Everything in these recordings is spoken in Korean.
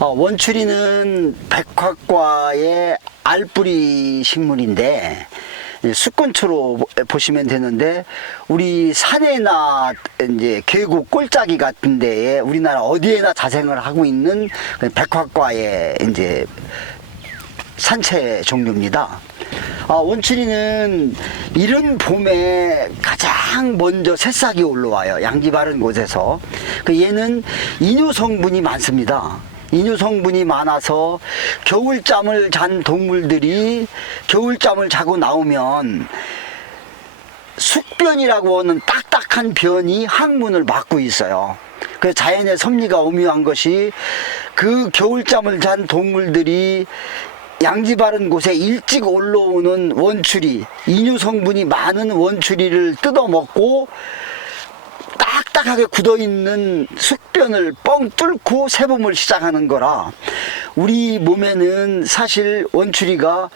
원추리는 백화과의 알뿌리 식물인데 수권초로 보시면 되는데, 우리 산에나 이제 계곡 꼴짜기 같은 데에 우리나라 어디에나 자생을 하고 있는 백화과의 이제 산채 종류입니다. 원추리는 이른 봄에 가장 먼저 새싹이 올라와요. 양지 바른 곳에서. 얘는 이뇨 성분이 많습니다. 이뇨 성분이 많아서 겨울잠을 잔 동물들이 겨울잠을 자고 나오면 숙변이라고 하는 딱딱한 변이 항문을 막고 있어요. 그래서 자연의 섭리가 오묘한 것이, 그 겨울잠을 잔 동물들이 양지 바른 곳에 일찍 올라오는 원추리, 이뇨 성분이 많은 원추리를 뜯어먹고 딱딱하게 굳어있는 숙변을 뻥 뚫고 새봄을 시작하는 거라, 우리 몸에는 사실 원추리가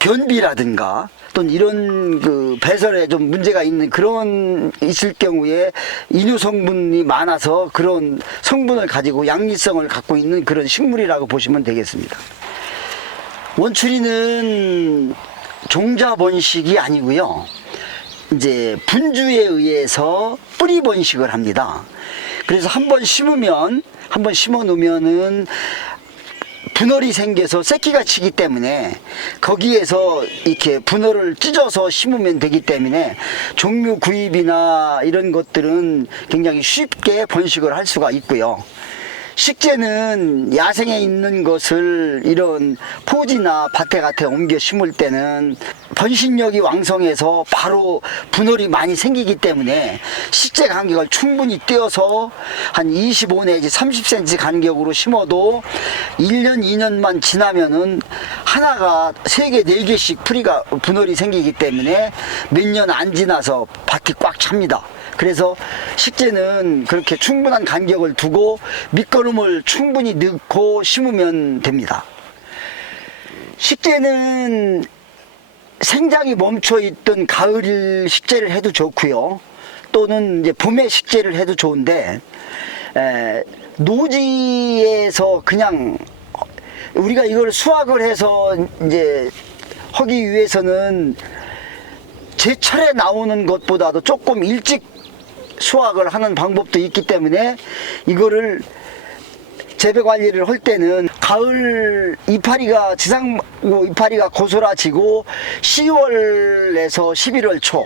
변비라든가 또는 이런 그 배설에 좀 문제가 있는 그런 있을 경우에 이뇨 성분이 많아서 그런 성분을 가지고 양리성을 갖고 있는 그런 식물이라고 보시면 되겠습니다. 원추리는 종자 번식이 아니고요, 이제 분주에 의해서 뿌리 번식을 합니다. 그래서 한번 심어 놓으면은 분열이 생겨서 새끼가 치기 때문에 거기에서 이렇게 분열을 찢어서 심으면 되기 때문에 종묘 구입이나 이런 것들은 굉장히 쉽게 번식을 할 수가 있고요. 식재는 야생에 있는 것을 이런 포지나 밭에 같아 옮겨 심을 때는 번식력이 왕성해서 바로 분열이 많이 생기기 때문에 식재 간격을 충분히 띄어서 한 25 내지 30cm 간격으로 심어도 1년 2년만 지나면은 하나가 3개 4개씩 분열이 생기기 때문에 몇 년 안 지나서 밭이 꽉 찹니다. 그래서 식재는 그렇게 충분한 간격을 두고 밑거름을 충분히 넣고 심으면 됩니다. 식재는 생장이 멈춰 있던 가을 식재를 해도 좋고요, 또는 이제 봄에 식재를 해도 좋은데, 노지에서 그냥 우리가 이걸 수확을 해서 이제 하기 위해서는 제철에 나오는 것보다도 조금 일찍 수확을 하는 방법도 있기 때문에, 이거를 재배 관리를 할 때는 가을 이파리가 지상고 이파리가 고소라지고 10월에서 11월 초,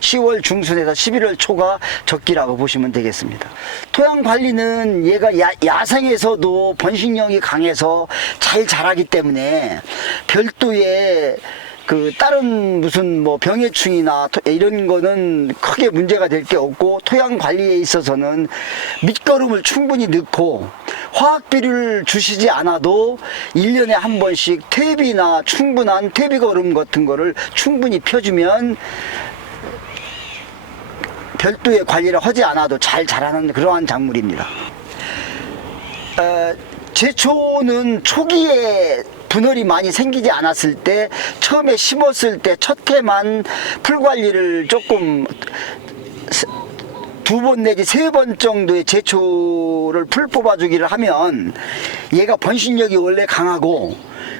10월 중순에서 11월 초가 적기라고 보시면 되겠습니다. 토양 관리는 얘가 야생에서도 번식력이 강해서 잘 자라기 때문에 별도의 그 다른 무슨 뭐 병해충이나 이런 거는 크게 문제가 될 게 없고, 토양 관리에 있어서는 밑거름을 충분히 넣고 화학비료를 주시지 않아도 1년에 한 번씩 퇴비나 충분한 퇴비거름 같은 거를 충분히 펴주면 별도의 관리를 하지 않아도 잘 자라는 그러한 작물입니다. 제초는 초기에 분열이 많이 생기지 않았을 때, 처음에 심었을 때 첫 해만 풀 관리를 조금 2번 내지 3번 정도의 제초를 풀 뽑아주기를 하면 얘가 번식력이 원래 강하고,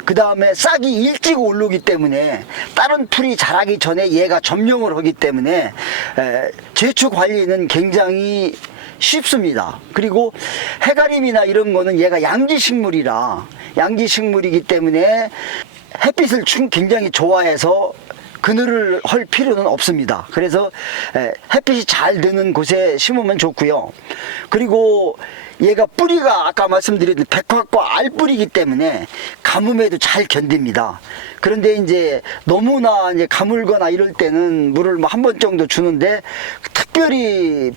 그 다음에 싹이 일찍 오르기 때문에 다른 풀이 자라기 전에 얘가 점령을 하기 때문에 제초 관리는 굉장히 쉽습니다. 그리고 해가림이나 이런 거는 얘가 양지식물이기 때문에 햇빛을 굉장히 좋아해서 그늘을 할 필요는 없습니다. 그래서 햇빛이 잘 드는 곳에 심으면 좋고요. 그리고 얘가 뿌리가 아까 말씀드린 백화과 알뿌리이기 때문에 가뭄에도 잘 견딥니다. 그런데 이제 너무나 이제 가물거나 이럴 때는 물을 뭐 한 번 정도 주는데, 특별히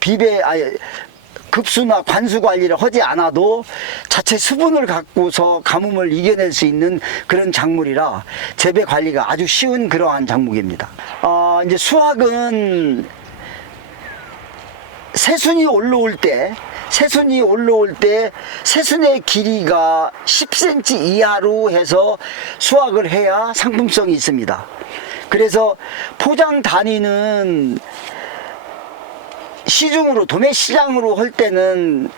급수나 관수 관리를 하지 않아도 자체 수분을 갖고서 가뭄을 이겨낼 수 있는 그런 작물이라 재배 관리가 아주 쉬운 그러한 작물입니다. 이제 수확은 새순이 올라올 때 새순의 길이가 10cm 이하로 해서 수확을 해야 상품성이 있습니다. 그래서 포장 단위는 시중으로 도매 시장으로 할 때는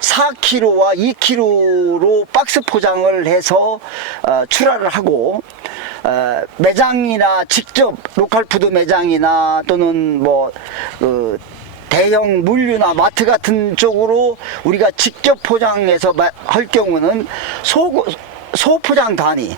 4kg와 2kg로 박스 포장을 해서 출하를 하고, 매장이나 직접 로컬푸드 매장이나 또는 뭐 대형 물류나 마트 같은 쪽으로 우리가 직접 포장해서 할 경우는 소포장 단위,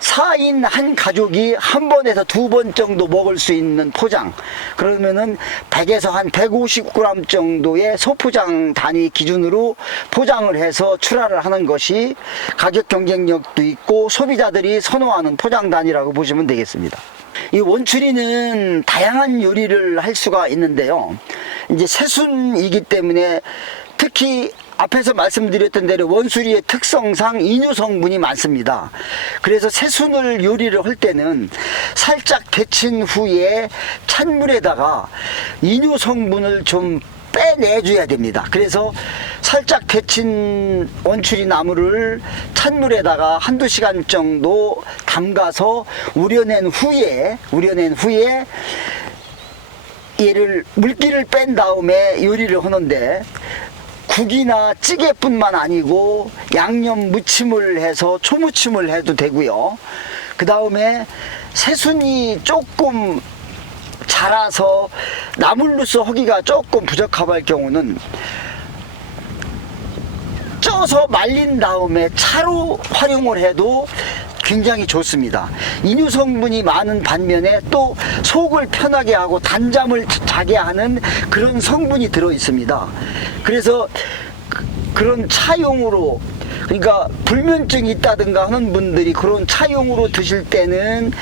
4인 한 가족이 한 번에서 2번 정도 먹을 수 있는 포장, 그러면은 100에서 한 150g 정도의 소포장 단위 기준으로 포장을 해서 출하를 하는 것이 가격 경쟁력도 있고 소비자들이 선호하는 포장 단위라고 보시면 되겠습니다. 이 원추리는 다양한 요리를 할 수가 있는데요. 이제 새순이기 때문에 특히 앞에서 말씀드렸던 대로 원추리의 특성상 이뇨 성분이 많습니다. 그래서 새순을 요리를 할 때는 살짝 데친 후에 찬물에다가 이뇨 성분을 좀 빼내줘야 됩니다. 그래서 살짝 데친 원추리 나물을 찬물에다가 한두 시간 정도 담가서 우려낸 후에 얘를 물기를 뺀 다음에 요리를 하는데, 국이나 찌개뿐만 아니고 양념 무침을 해서 초무침을 해도 되고요. 그 다음에 새순이 조금 자라서 나물로서 하기가 조금 부적합할 경우는 쪄서 말린 다음에 차로 활용을 해도 굉장히 좋습니다. 이뇨 성분이 많은 반면에 또 속을 편하게 하고 단잠을 자게 하는 그런 성분이 들어 있습니다. 그래서 그런 차용으로, 그러니까 불면증이 있다든가 하는 분들이 그런 차용으로 드실 때는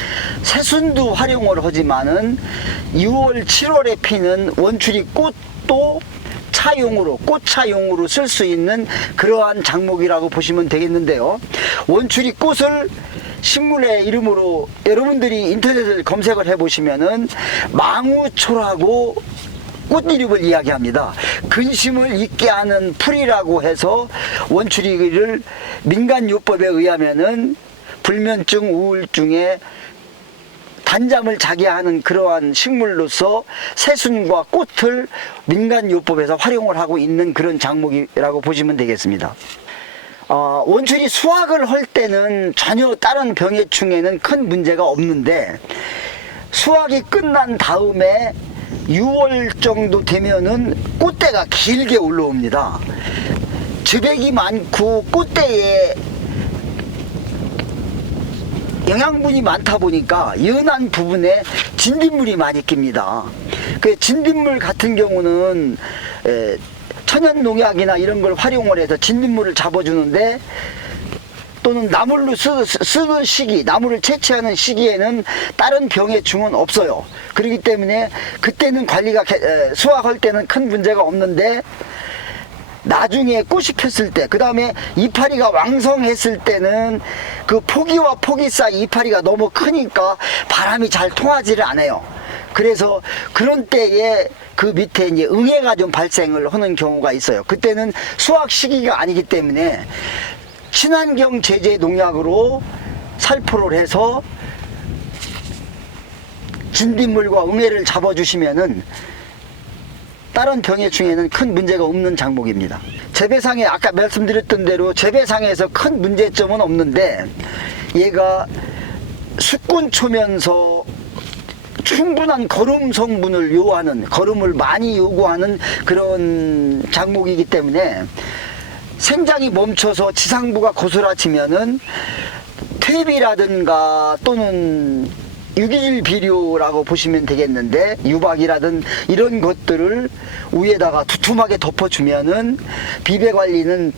새순도 활용을 하지만은 6월 7월에 피는 원추리 꽃도 차용으로, 꽃차용으로 쓸 수 있는 그러한 작목이라고 보시면 되겠는데요. 원추리 꽃을 식물의 이름으로 여러분들이 인터넷을 검색을 해 보시면은 망우초라고 꽃 이름을 이야기합니다. 근심을 잊게 하는 풀이라고 해서 원추리를 민간요법에 의하면은 불면증, 우울증에 단잠을 자게 하는 그러한 식물로서 새순과 꽃을 민간요법에서 활용을 하고 있는 그런 작목이라고 보시면 되겠습니다. 원추리 수확을 할 때는 전혀 다른 병해충에는 큰 문제가 없는데, 수확이 끝난 다음에 6월 정도 되면은 꽃대가 길게 올라옵니다. 즙액이 많고 꽃대에 영양분이 많다 보니까 연한 부분에 진딧물이 많이 낍니다. 그 진딧물 같은 경우는 천연 농약이나 이런 걸 활용을 해서 진딧물을 잡아주는데, 또는 나물로 쓰는 시기, 나물을 채취하는 시기에는 다른 병해충은 없어요. 그렇기 때문에 그때는 관리가, 수확할 때는 큰 문제가 없는데, 나중에 꽃이 폈을 때, 그 다음에 이파리가 왕성했을 때는 그 포기와 포기 사이 이파리가 너무 크니까 바람이 잘 통하지를 않아요. 그래서 그런 때에 그 밑에 이제 응애가 좀 발생을 하는 경우가 있어요. 그때는 수확 시기가 아니기 때문에 친환경 제재 농약으로 살포를 해서 진딧물과 응애를 잡아주시면은 다른 병해충에는 큰 문제가 없는 작목입니다. 재배상에 아까 말씀드렸던 대로 재배상에서 큰 문제점은 없는데, 얘가 숙군초면서 충분한 거름 성분을 요하는, 거름을 많이 요구하는 그런 작목이기 때문에 생장이 멈춰서 지상부가 고스라지면은 퇴비라든가 또는 유기질 비료라고 보시면 되겠는데, 유박이라든 이런 것들을 위에다가 두툼하게 덮어주면은 비배 관리는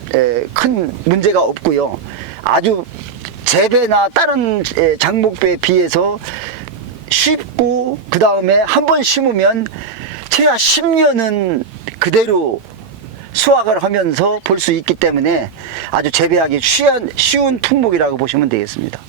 큰 문제가 없고요. 아주 재배나 다른 작목배에 비해서 쉽고, 그 다음에 한번 심으면 최하 10년은 그대로 수확을 하면서 볼 수 있기 때문에 아주 재배하기 쉬운 품목이라고 보시면 되겠습니다.